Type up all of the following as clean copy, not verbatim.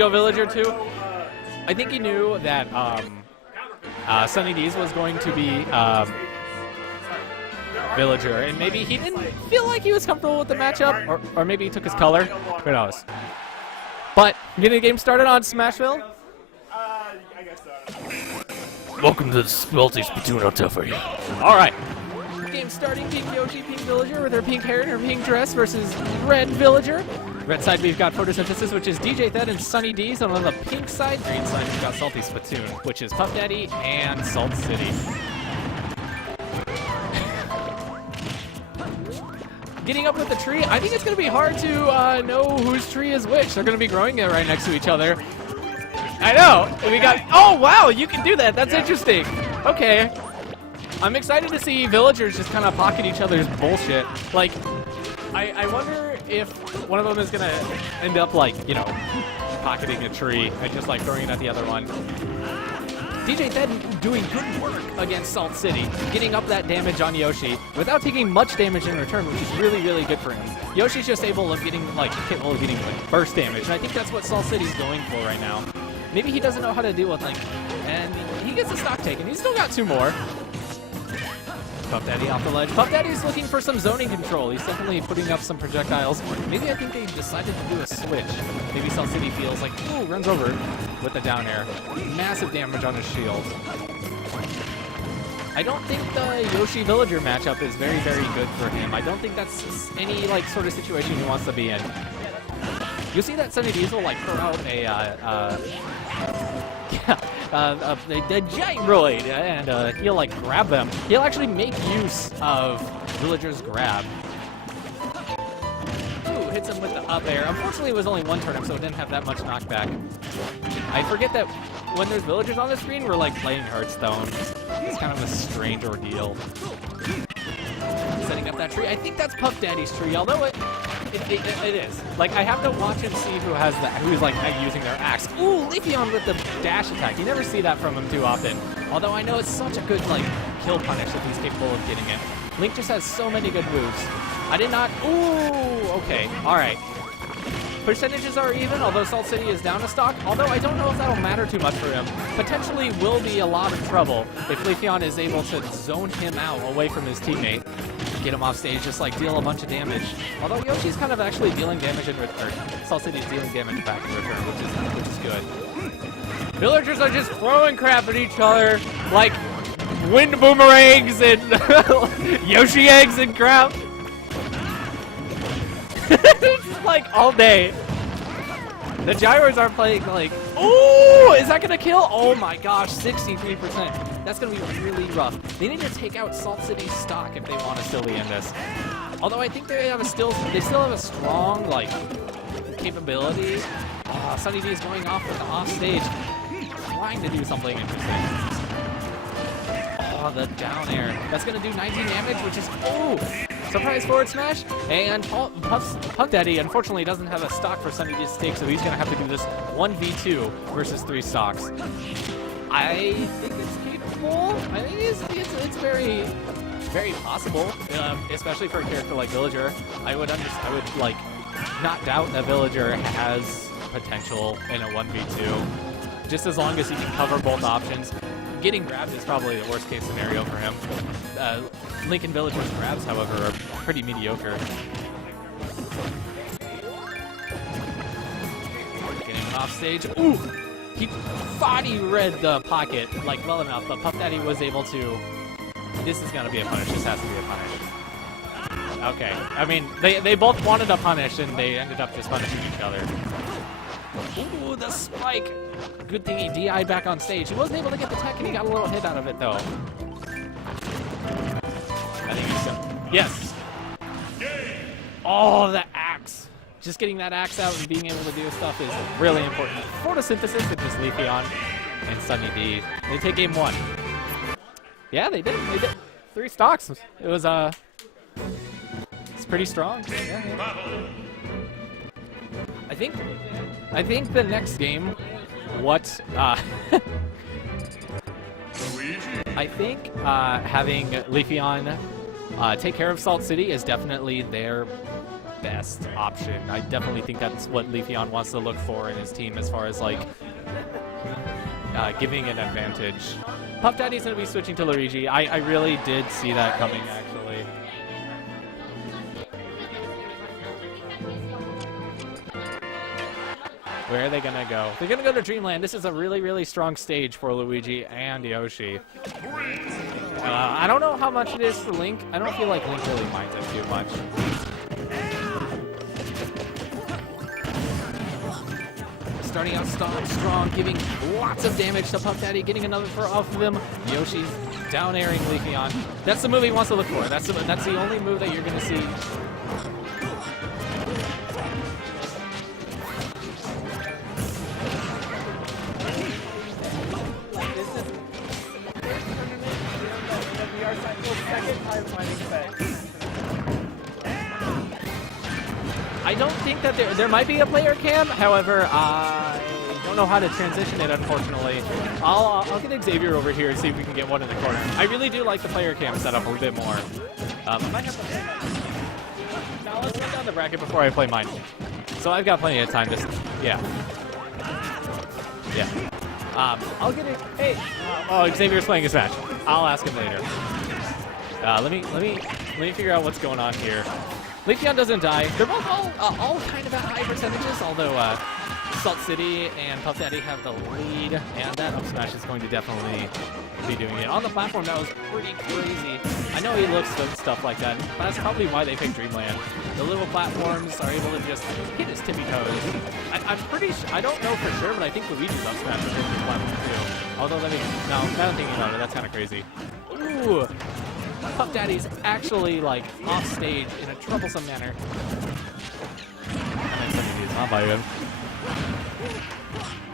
go Villager too. I think he knew that Sunny D's was going to be Villager, and maybe he didn't feel like he was comfortable with the matchup, or maybe he took his color. Who knows? But getting the game started on Smashville. I guess so. Welcome to the multi Spitoon hotel for you. All right. Game starting, Pink Yoshi, Pink Villager with her pink hair and her pink dress versus Red Villager. Red side, we've got Photosynthesis, which is DJ Thed and Sunny D's. And on the pink side, green side, we've got Salty Spitoon, which is Puff Daddy and Salt City. Getting up with the tree, I think it's going to be hard to know whose tree is which. They're going to be growing it right next to each other. I know. And we got, oh, wow, you can do that. That's interesting. Okay. I'm excited to see villagers just kind of pocket each other's bullshit. Like, I wonder if one of them is going to end up, like, you know, pocketing a tree and just, like, throwing it at the other one. DJ Thed doing good work against Salt City, getting up that damage on Yoshi without taking much damage in return, which is really, really good for him. Yoshi's just able of getting, like, capable of getting, like, burst damage, and I think that's what Salt City's going for right now. Maybe he doesn't know how to deal with, like, and he gets a stock taken. He's still got 2 more. Puff Daddy off the ledge. Puff Daddy's looking for some zoning control. He's definitely putting up some projectiles. Maybe I think they decided to do a switch. Maybe Salt City feels like, ooh, runs over with the down air. Massive damage on his shield. I don't think the Yoshi Villager matchup is very, very good for him. I don't think that's any, like, sort of situation he wants to be in. You see that Sunny Diesel, like, throw out a gyroid, and he'll, like, grab them. He'll actually make use of Villager's grab. Ooh, hits him with the up air. Unfortunately, it was only 1 turnip, so it didn't have that much knockback. I forget that when there's villagers on the screen, we're, like, playing Hearthstone. It's kind of a strange ordeal. Setting up that tree. I think that's Puff Daddy's tree, although it is. Like, I have to watch and see who's like using their axe. Ooh, Leafeon with the dash attack. You never see that from him too often. Although I know it's such a good, like, kill punish if he's capable of getting it. Link just has so many good moves. I did not. Ooh, okay, all right. Percentages are even, although Salt City is down a stock. Although I don't know if that'll matter too much for him. Potentially will be a lot of trouble if Leafeon is able to zone him out away from his teammate. Get him off stage, just, like, deal a bunch of damage. Although Yoshi's kind of actually dealing damage in return. Salt City's dealing damage back in return, which is good. Villagers are just throwing crap at each other, like wind boomerangs and Yoshi eggs and crap. Just, like, all day. The gyros are playing, like, ooh, is that gonna kill? Oh my gosh, 63%. That's gonna be really rough. They need to take out Salt City's stock if they want to still be in this. Although I think they still have a strong, like, capability. Sunny D is going off with the off stage, trying to do something interesting. Oh, the down air. That's gonna do 19 damage, which is, ooh. Surprise forward smash, and Puff Daddy unfortunately doesn't have a stock for Sunny D's stake, so he's going to have to do this 1v2 versus 3 stocks. I think it's capable. I think it's very, very possible, especially for a character like Villager. I would like not doubt that Villager has potential in a 1v2, just as long as he can cover both options. Getting grabbed is probably the worst case scenario for him. Link and Villager's grabs, however, are pretty mediocre. Getting him off stage. Ooh! He body read the pocket, like, well enough, but Puff Daddy was able to... This is gonna be a punish. This has to be a punish. Okay. I mean, they both wanted a punish, and they ended up just punishing each other. Ooh, the spike! Good thing he DI'd back on stage. He wasn't able to get the tech, and he got a little hit out of it, though. I think he's... Yes! Oh, the axe! Just getting that axe out and being able to do stuff is really important. Photosynthesis with just Leafeon and Sunny D. They take game 1. Yeah, they did. They did. 3 stocks. It was, it's pretty strong. Yeah. I think the next game, I think having Leafeon take care of Salt City is definitely their best option. I definitely think that's what Leafeon wants to look for in his team as far as like giving an advantage. Puff Daddy's going to be switching to Luigi. I really did see that coming, actually. Where are they going to go? They're going to go to Dreamland. This is a really, really strong stage for Luigi and Yoshi. I don't know how much it is for Link. I don't feel like Link really minds it too much. Starting out strong, giving lots of damage to Puff Daddy, getting another throw off of him. Yoshi's down airing Leafeon. That's the move he wants to look for. That's the only move that you're going to see. I don't think that there might be a player cam. However, I don't know how to transition it, unfortunately. I'll get Xavier over here and see if we can get one in the corner. I really do like the player cam setup a bit more. I might have to. Now let's run down the bracket before I play mine. So I've got plenty of time to. Yeah. I'll get it. Hey. Oh, Xavier's playing his match. I'll ask him later. Let me figure out what's going on here. Leafeon doesn't die. They're both all kind of at high percentages, although Salt City and Puff Daddy have the lead, and that up smash is going to definitely be doing it. On the platform, that was pretty crazy. I know he looks at stuff like that, but that's probably why they picked Dreamland. The little platforms are able to just hit his tippy toes. I'm pretty sure, I don't know for sure, but I think Luigi's up smash is hitting the platform too. Although, now I'm thinking about it, that's kind of crazy. Ooh! Puff Daddy's actually, like, off stage in a troublesome manner.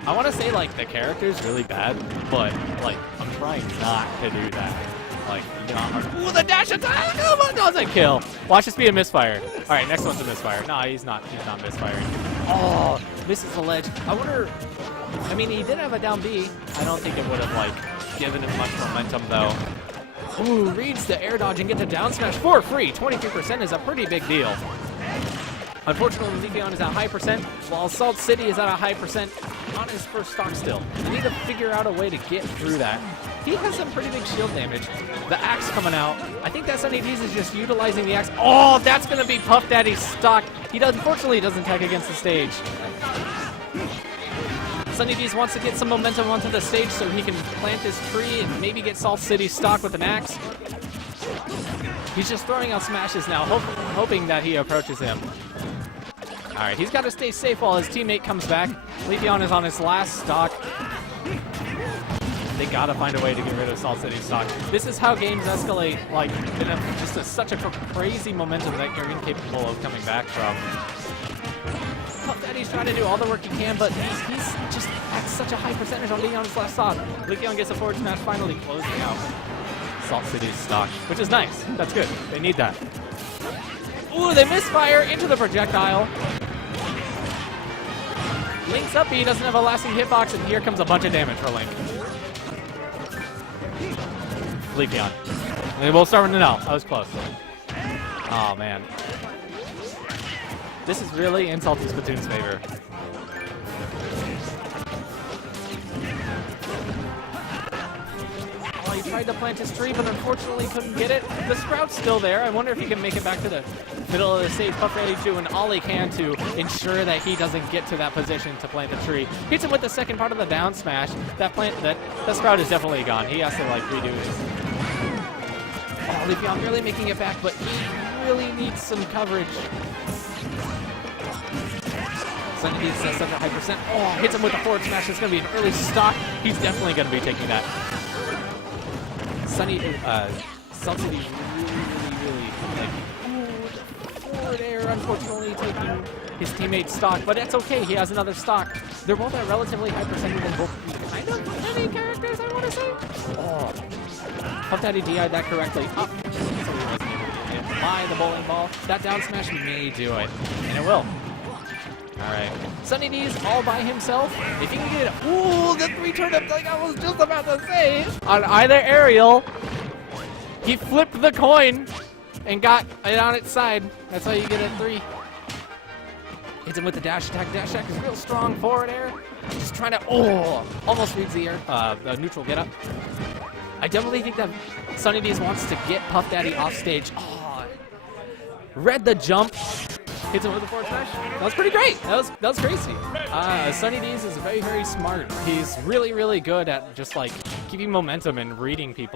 I want to say, like, the character's really bad, but, like, I'm trying not to do that. Like, you know, ooh, the dash attack! Oh my God, that kill! Watch this be a misfire. All right, next one's a misfire. No, he's not misfiring. Oh, misses the ledge. I wonder, I mean, he did have a down B. I don't think it would have, like, given him much momentum, though. Ooh, reads the air dodge and gets a down smash for free. 23% is a pretty big deal. Unfortunately, Leafeon is at high percent, while Salt City is at a high percent on his first stock still. They need to figure out a way to get through that. He has some pretty big shield damage. The axe coming out. I think that Sunny D's is just utilizing the axe. Oh, that's going to be Puff Daddy's stock. He unfortunately doesn't tag against the stage. Sunny D's wants to get some momentum onto the stage so he can plant this tree and maybe get Salt City stock with an axe. He's just throwing out smashes now, hoping that he approaches him. All right, he's got to stay safe while his teammate comes back. Leafeon is on his last stock. They got to find a way to get rid of Salt City stock. This is how games escalate, like, in such a crazy momentum that you're incapable of coming back from. Puff Daddy's trying to do all the work he can, but he's just at such a high percentage on being on his last stock. Leafeon gets a forward smash, finally closing out Salt City's stock, which is nice. That's good. They need that. Ooh, they misfire into the projectile. Link's up, he doesn't have a lasting hitbox, and here comes a bunch of damage for Link. Leafeon. We'll start with Nanelle. That was close. Oh, man. This is really in Salty Spitoon's favor. Oh, he tried to plant his tree, but unfortunately couldn't get it. The Sprout's still there. I wonder if he can make it back to the middle of the stage. Puff Daddy doing all he can to ensure that he doesn't get to that position to plant the tree. Hits him with the second part of the down smash. That Sprout is definitely gone. He has to, like, redo his. Oh, Leafeon really making it back, but he really needs some coverage. Sunny D's at such a high percent. Oh, hits him with a forward smash. It's going to be an early stock. He's definitely going to be taking that. Salt City really like, forward air, unfortunately taking his teammate's stock, but that's okay. He has another stock. They're both at relatively high percentage and both kind of heavy characters, I want to say. Oh, Puff Daddy DI'd that correctly. Up. So he wasn't able to get by the bowling ball. That down smash may do it, and it will. All right, Sunny D's all by himself. If he can get it, ooh, the three turnip like I was just about to say. On either aerial, he flipped the coin and got it on its side. That's how you get a three. Hits him with the dash attack. Dash attack is real strong forward air. Just trying to, almost reads the air, the neutral get up. I definitely think that Sunny D's wants to get Puff Daddy off stage. Oh, read the jump. Hits him with the forward smash. That was pretty great. That was crazy. Sunny D's is very, very smart. He's really, really good at just like keeping momentum and reading people.